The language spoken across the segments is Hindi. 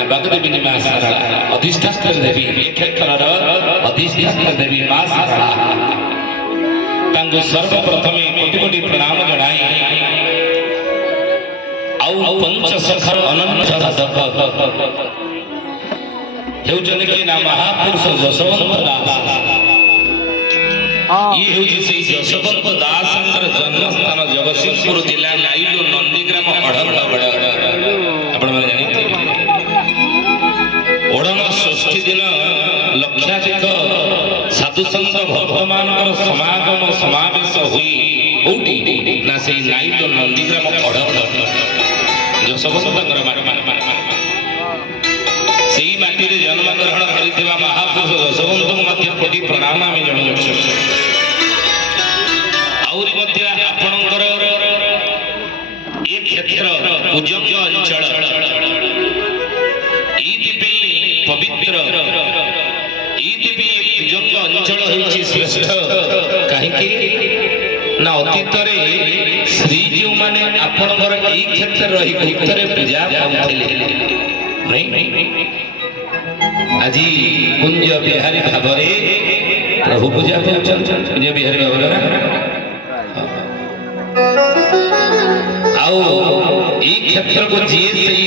ना भगदेवी मां सारला अधिष्ठात्री देवी ए क्षेत्रर अधिष्ठात्री देवी मां सारला तांको सर्वप्रथमे कोटि कोटि प्रणाम जणाई आउ पंचसखर अनंत साधक हेउचने कि ना महापुरुष जशवंत दास ये हेउची से जशवंत दासंकर जन्मस्थान जगतसिंहपुर जिला नाइलो नंदीग्राम अढंगगड़ आपण माने जानिते ओणम षष्ठी दिन लक्षाधिक साधु संत भक्तमानकर समागम समावेश हुई कोठी ना से नाइलो नंदीग्राम अढंगगड़ जशवंतकर सेही माटी रे जन्म ग्रहण करिथिबा महापुरुष जशवंत मध्य कोटि प्रणाम आमे जणाउछु आउरी मध्य आपणकर ए क्षेत्र पूज्य अंचल ईदिपे पवित्र ईदिपे पूज्य अंचल होछि श्रेष्ठ काहे कि ना अतीत रे श्री जीव माने आपणकर ए क्षेत्र रही गुप्तरे पूजा पाउथिले नहीं আজি कुंज बिहारी भावरे प्रभु पूजा पाउछन कुंज बिहारी भावरे आओ ई क्षेत्र को जी सही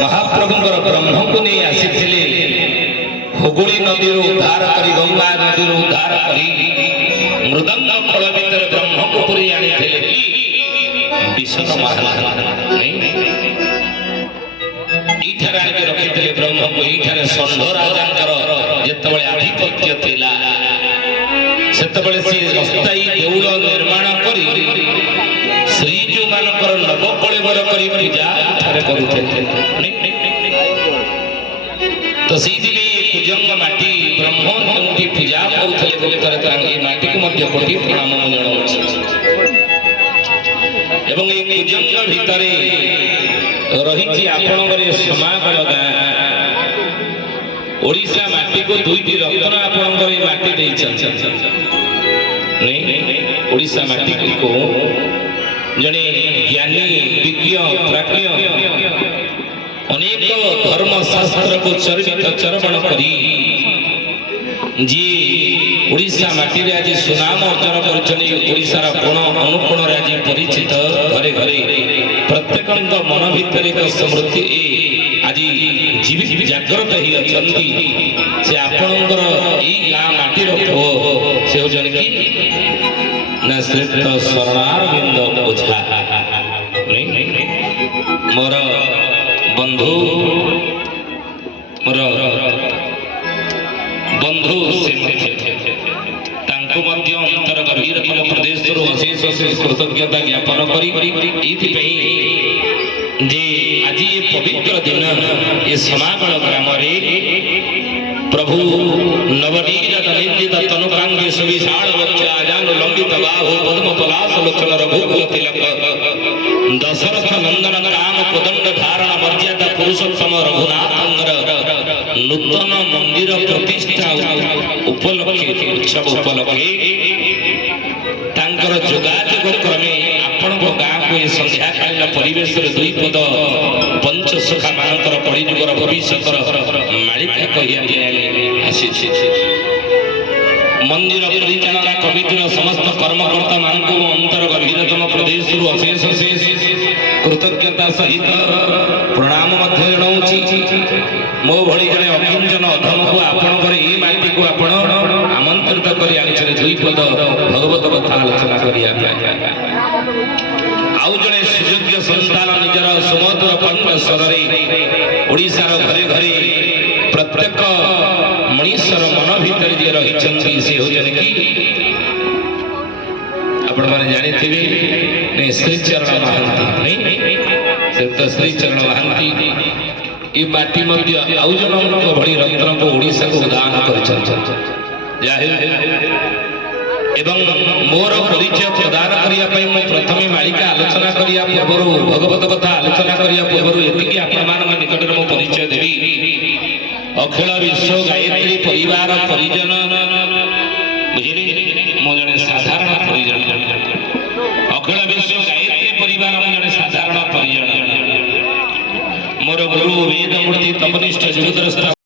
महाप्रभुଙ୍କର ब्रह्म को नहीं आसीथिले हुगुली नदी रो उद्धार करी गंगा नदी रो उद्धार करी मृदंग फल भीतर ब्रह्म को पुरी आनी थिले की विष्णु महाराज नहीं इठारे आके रखिथिले ब्रह्म को इठारे षण्ढ राजांकर जेतबळे आधिपत्य थिला सेतबळे से अस्थायी देउल निर्माण करी श्रीजू मानकर नवकळेबर करी पूजा इठारे करूथिले तो सीदिले कुजंग माटी ब्रह्म केउठी पूजा करूथिले बोले करे तांगी माटी को मध्य कोटि प्रणाम जणाउछि एवं ए कुजंग भितरे रही आपणकर समागल गाँ ओडिशा माटी को दुईटी रत्न आपणकर माटी नहीं ओडिशा माटी को जड़े ज्ञानी विज्ञ प्राज्ञ अनेक धर्म शास्त्र को चर्चित चरवण करी जी ओडिशा माटी रे आज सुनाम अर्जन करछनी ओडिशा रा कोण अनुकोण रे आज परिचित घरे घरे प्रत्येक मन भीतर एक स्मृति आज जीवित जागृत ही अछंती से आपणकर ई गाँ माटीर पुओ से होजन कि ना श्रेष्ठ शरणारविंद ओझा मोर बंधु मोर बंधु से तांको मध्य अंतर गभीरतम प्रदेश अशेष अशेष कृतज्ञता ज्ञापन करी जे आज ये पवित्र दिन ये समागम ग्राम प्रभु नवनीत निंदित तनुकांगी सुविशाल बच्चा जानु लंबित बाहु पद्म पलाश लोचन रघुकुल तिलक दशरथ नंदन राम कोदंड धारण मर्यादा पुरुषोत्तम रघुनाथंगर नूतन मंदिर प्रतिष्ठा उपलक्षे उत्सव उपलक्षे तांकर जोगाजोग क्रमे आपण गाँ को संध्या कालीन परिवेश दुई पद पंचसखा मानकर कलिजुगर भविष्य मालिका मंदिर परिचालना कमिटीर समस्त कर्मकर्ता मान अंतर गभीरतम प्रदेश अशेष अशेष कृतज्ञता सहित प्रणाम जनाऊँगी मो भली जड़े अकिंचन अधम को आपणकर ये माटी को आप आमंत्रित कर दुई पद भगवत कथा आलोचना करिया आउ जड़े सुयोग्य संस्थान निजर सुमधुर कंठ स्वर ओडिशार घरे घरे प्रत्येक मनीषर मन भीतर जे रही से होजन कि आपण माने जानिथिबे नहीं श्रीचरण महांती नहीं से तो श्रीचरण महांती ये माटी मध्य आउ जनक भली रत्न को ओडिशा को दान करछन जाहे एवं मोर परिचय प्रदान करिया पई मैं प्रथमे मालिका आलोचना करिया पूर्व भगवत कथा आलोचना करिया पूर्व एतिकी आपण मान निकट में परिचय देबी अखिल विश्व गायत्री परिवार परिजन बुझिले मो जने साधारण परिजन अखिल विश्व गायत्री परिवार मो जने साधारण परिजन मोर गुरु वेदमूर्ति तपनिष्ठ जगद्रस्ता